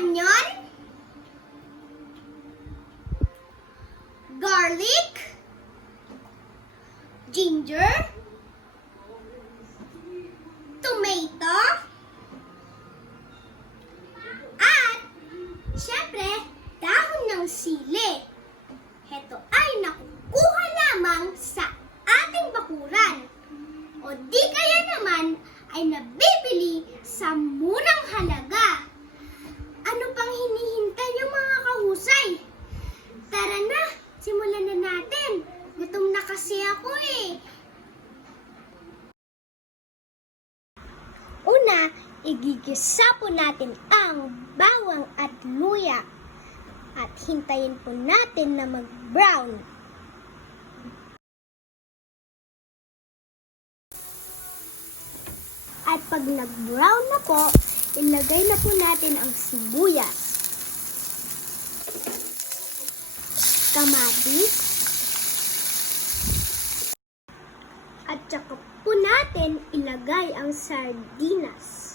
onion, garlic, ginger, tomato, at syempre, dahon ng sili. Ito ay nakukuha lamang sa ating bakuran o di kaya naman ay nabibili sa murang halaga. Ano pang hinihintay niyo mga kahusay? Tara na, simulan na natin. Gutom na kasi ako eh. Una, igigisa po natin ang bawang at luya. At hintayin po natin na mag-brown. At pag nag-brown na po, ilagay na po natin ang sibuyas, kamatis, at saka po natin ilagay ang sardinas.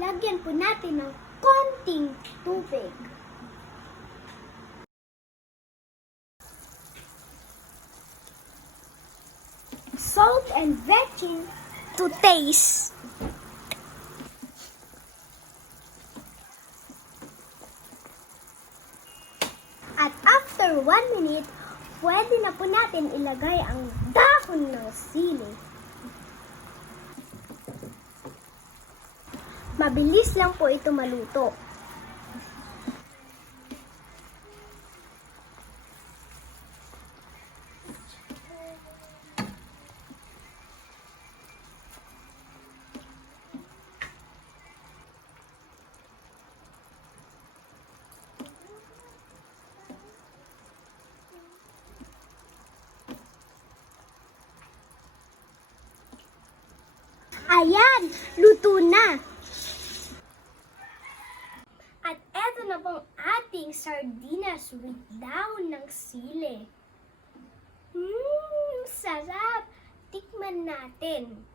Lagyan po natin ng konting tubig. Salt and veggies to taste. At after 1 minute, pwede na po natin ilagay ang dahon ng sili. Mabilis lang po ito maluto. Ayan, luto na. At eto na pong ating sardinas with dahon ng sili. Sarap! Tikman natin.